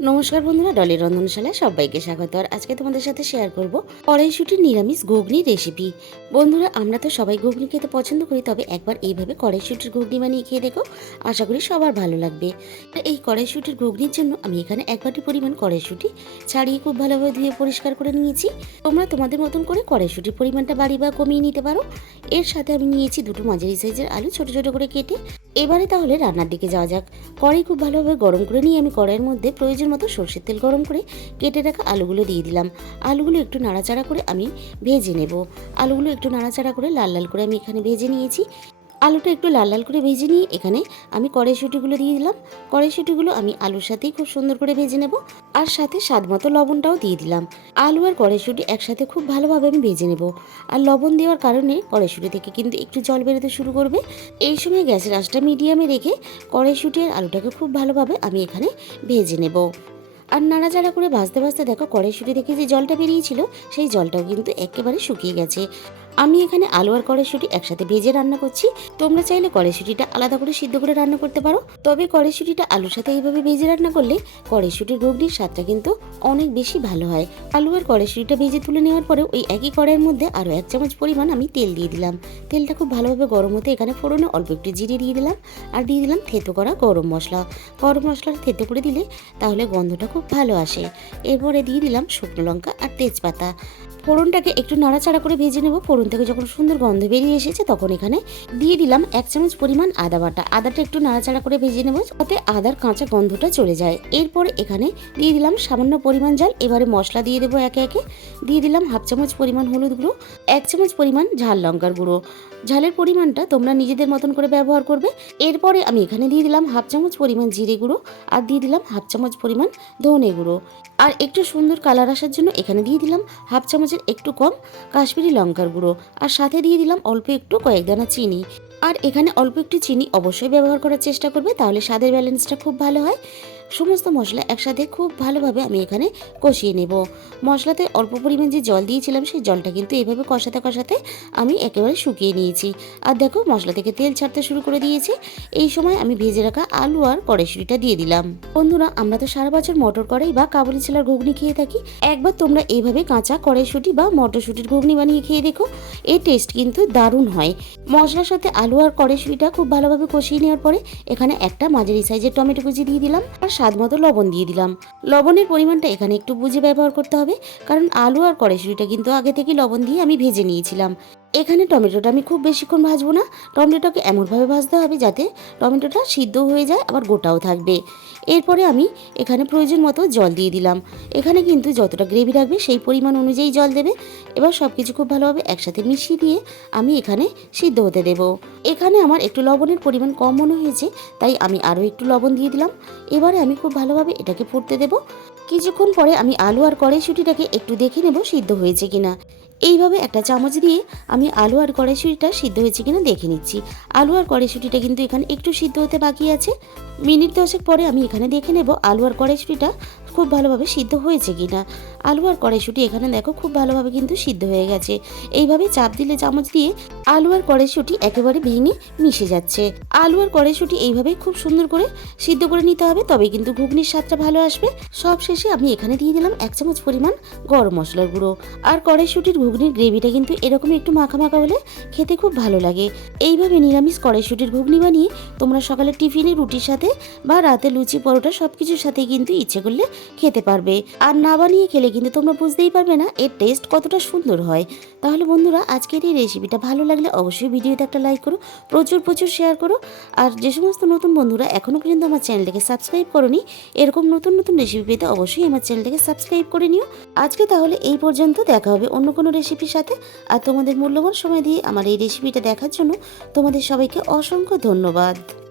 নমস্কার বন্ধুরা ডলির রন্ধনশালায় সবাইকে স্বাগত। আর আজকে তোমাদের সাথে শেয়ার করব কড়াইশুটির নিরামিষ ঘুগনি রেসিপি বন্ধুরা, আমরা তো সবাই ঘুগনি খেতে পছন্দ করি, তবে একবার এইভাবে কড়াইশুটির ঘুগনি বানিয়ে খেয়ে দেখো, আশা করি সবার ভালো লাগবে। এই কড়াইশুটির ঘুগনির জন্য আমি এখানে এক বাটি পরিমাণ কড়াইশুটি ছাড়িয়ে খুব ভালোভাবে ধুয়ে পরিষ্কার করে নিয়েছি। তোমরা তোমাদের মতন করে কড়াইশুটির পরিমাণটা বাড়ি বা কমিয়ে নিতে পারো। এর সাথে আমি নিয়েছি দুটো মাঝারি সাইজের আলু, ছোট ছোট করে কেটে এবারে তাহলে রান্নার দিকে যাওয়া যাক। কড়াই খুব ভালোভাবে গরম করে নিয়ে আমি কড়াইয়ের মধ্যে প্রয়োজন মতো সর্ষের তেল গরম করে কেটে রাখা আলুগুলো দিয়ে দিলাম। আলুগুলো একটু নাড়াচাড়া করে আমি ভেজে নেব। আলুগুলো একটু নাড়াচাড়া করে লাল লাল করে আমি এখানে ভেজে নিয়েছি। আলুটা একটু লাল লাল করে ভেজে নিয়ে এখানে আমি কড়াইশুটিগুলো দিয়ে দিলাম। কড়াইশুটিগুলো আমি আলুর সাথেই খুব সুন্দর করে ভেজে নেব আর সাথে স্বাদ মতো লবণটাও দিয়ে দিলাম। আলু আর কড়াইশুটি একসাথে খুব ভালোভাবে আমি ভেজে নেব। আর লবণ দেওয়ার কারণে কড়াইশুটি থেকে কিন্তু একটু জল বেরোতে শুরু করবে। এই সময় গ্যাসের আঁচটা মিডিয়ামে রেখে কড়াইশুটি আর আলুটাকে খুব ভালোভাবে আমি এখানে ভেজে নেব। আর নাড়াচাড়া করে ভাজতে ভাজতে দেখো কড়াইশুটি থেকে যে জলটা বেরিয়েছিল, সেই জলটাও কিন্তু একেবারে শুকিয়ে গেছে। আমি এখানে আলু আর কড়াইশুটি একসাথে ভেজে রান্না করছি। তোমরা চাইলে কড়াইশুটিটা আলাদা করে সিদ্ধ করে রান্না করতে পারো। তবে কড়াইশুটিটা আলুর সাথে এইভাবে ভেজে রান্না করলে কড়াইশুটির ঘুগনির স্বাদটা কিন্তু অনেক বেশি ভালো হয়। আলু আর কড়াইশুটিটা ভেজে তুলে নেওয়ার পরে ওই একই কড়াইয়ের মধ্যে আরও এক চামচ পরিমাণ আমি তেল দিয়ে দিলাম। তেলটা খুব ভালোভাবে গরম হতে এখানে ফোড়নে অল্প একটু জিরে দিয়ে দিলাম আর দিয়ে দিলাম থেতো করা গরম মশলা। গরম মশলাটা থেতো করে দিলে তাহলে গন্ধটা খুব ভালো আসে। এরপরে দিয়ে দিলাম শুকনো লঙ্কা আর তেজপাতা। ফোড়নটাকে একটু নাড়াচাড়া করে ভেজে নেব। ফোড়ন থেকে যখন সুন্দর গন্ধ বেরিয়ে এসেছে, তখন এখানে দিয়ে দিলাম এক চামচ পরিমাণ আদা বাটা। আদাটা একটু নাড়াচাড়া করে ভেজে নেব যাতে আদার কাঁচা গন্ধটা চলে যায়। এরপর এখানে দিয়ে দিলাম সামান্য পরিমাণ জল। এবারে মশলা দিয়ে দেবো একে একে। দিয়ে দিলাম হাফ চামচ পরিমাণ হলুদ গুঁড়ো, এক চামচ পরিমাণ ঝাল লঙ্কার গুঁড়ো। ঝালের পরিমাণটা তোমরা নিজেদের মতন করে ব্যবহার করবে। এরপরে আমি এখানে দিয়ে দিলাম হাফ চামচ পরিমাণ জিরে গুঁড়ো আর দিয়ে দিলাম হাফ চামচ পরিমাণ ধনে গুঁড়ো। আর একটু সুন্দর কালার আসার জন্য এখানে দিয়ে দিলাম হাফ চামচের একটু কম কাশ্মীরি লঙ্কার গুঁড়ো। আর সাথে দিয়ে দিলাম অল্প একটু কয়েক দানা চিনি। আর এখানে অল্প একটু চিনি অবশ্যই ব্যবহার করার চেষ্টা করবে, তাহলে স্বাদের ব্যালেন্সটা খুব ভালো হয়। সমস্ত মশলা একসাথে খুব ভালোভাবে আমি এখানে কষিয়ে নেব। মশলাতে অল্প পরিমাণ যে জল দিয়েছিলাম, সেই জলটা কিন্তু এইভাবে কষাতে কষাতে আমি একেবারে শুকিয়ে নিয়েছি। আর দেখো, মশলা থেকে তেল ছাড়তে শুরু করে দিয়েছে। এই সময় আমি ভেজে রাখা আলু আর কড়াইশুটিটা দিয়ে দিলাম। বন্ধুরা, আমরা তো সারা বছর মটর কড়াই বা কাবুলি ছোলার ঘুগনি খেয়ে থাকি। একবার তোমরা এইভাবে কাঁচা কড়াইশুটি বা মটরশুটির ঘুগনি বানিয়ে খেয়ে দেখো, এর টেস্ট কিন্তু দারুণ হয়। মশলার সাথে আলু আর কড়াইশুটিটা খুব ভালোভাবে কষিয়ে নেওয়ার পরে এখানে একটা মাঝারি সাইজের টমেটো কুচি দিয়ে দিলাম। আর স্বাদ মতো লবণ দিয়ে দিলাম। লবণের পরিমাণটা এখানে একটু বুঝে ব্যবহার করতে হবে, কারণ আলু আর কড়াইশুটিটা কিন্তু আগে থেকে লবণ দিয়ে আমি ভেজে নিয়েছিলাম। এখানে টমেটোটা আমি খুব বেশিক্ষণ ভাজবো না, টমেটোটাকে এমনভাবে ভাজতে হবে যাতে টমেটোটা সিদ্ধ হয়ে যায়, আবার গোটাও থাকবে। এরপরে আমি এখানে প্রয়োজন মতো জল দিয়ে দিলাম। এখানে কিন্তু যতটা গ্রেভি রাখবে সেই পরিমাণ অনুযায়ী জল দেবে। এবার সব কিছু খুব ভালোভাবে একসাথে মিশিয়ে দিয়ে আমি এখানে সিদ্ধ হতে দেব। এখানে আমার একটু লবণের পরিমাণ কম মনে হয়েছে, তাই আমি আরও একটু লবণ দিয়ে দিলাম। এবারে আমি খুব ভালোভাবে এটাকে ফুটতে দেব। কিছুক্ষণ পরে আমি আলু আর কড়াইশুঁটিটাকে একটু দেখে নেব সিদ্ধ হয়েছে কিনা। এইভাবে একটা চামচ দিয়ে আমি আলু আর কড়াইশুঁটিটা সিদ্ধ হয়েছে কিনা দেখে নিচ্ছি। আলু আর কড়াইশুঁটিটা কিন্তু এখানে একটু সিদ্ধ হতে বাকি আছে। মিনিট দশেক পরে আমি এখানে দেখে নেব আলু আর কড়াইশুটিটা খুব ভালোভাবে সিদ্ধ হয়েছে কিনা। আলু আর কড়াইশুটি এখানে দেখো খুব ভালোভাবে কিন্তু সিদ্ধ হয়ে গেছে। এইভাবে চাপ দিলে চামচ দিয়ে আলু আর কড়াইশুটি একেবারে ভেঙে মিশে যাচ্ছে। আলু আর কড়াইশুটি এইভাবেই খুব সুন্দর করে সিদ্ধ করে নিতে হবে তবে কিন্তু ঘুগনির স্বাদটা ভালো আসবে। সব শেষে আমি এখানে দিয়ে দিলাম এক চামচ পরিমাণ গরম মশলার গুঁড়ো। আর কড়াইশুটির ঘুগনির গ্রেভিটা কিন্তু এরকম একটু মাখা মাখা হলে খেতে খুব ভালো লাগে। এইভাবে নিরামিষ কড়াইশুটির ঘুগনি বানিয়ে তোমরা সকালে টিফিনে রুটির সাথে বা রাতে লুচি পরোটা সব কিছুর সাথে কিন্তু ইচ্ছে করলে খেতে পারবে। আর না বানিয়ে খেলে কিন্তু তোমরা বুঝতেই পারবে না, এর টেস্ট কতটা সুন্দর হয়। তাহলে বন্ধুরা, আজকের এই রেসিপিটা ভালো লাগলে অবশ্যই ভিডিওতে একটা লাইক করো, প্রচুর প্রচুর শেয়ার করো। আর যে সমস্ত নতুন বন্ধুরা এখনও পর্যন্ত আমার চ্যানেলটাকে সাবস্ক্রাইব করনি, এরকম নতুন নতুন রেসিপি পেতে অবশ্যই আমার চ্যানেলটাকে সাবস্ক্রাইব করে নিও। আজকে তাহলে এই পর্যন্ত, দেখা হবে অন্য কোনো রেসিপির সাথে। আর তোমাদের মূল্যবান সময় দিয়ে আমার এই রেসিপিটা দেখার জন্য তোমাদের সবাইকে অসংখ্য ধন্যবাদ।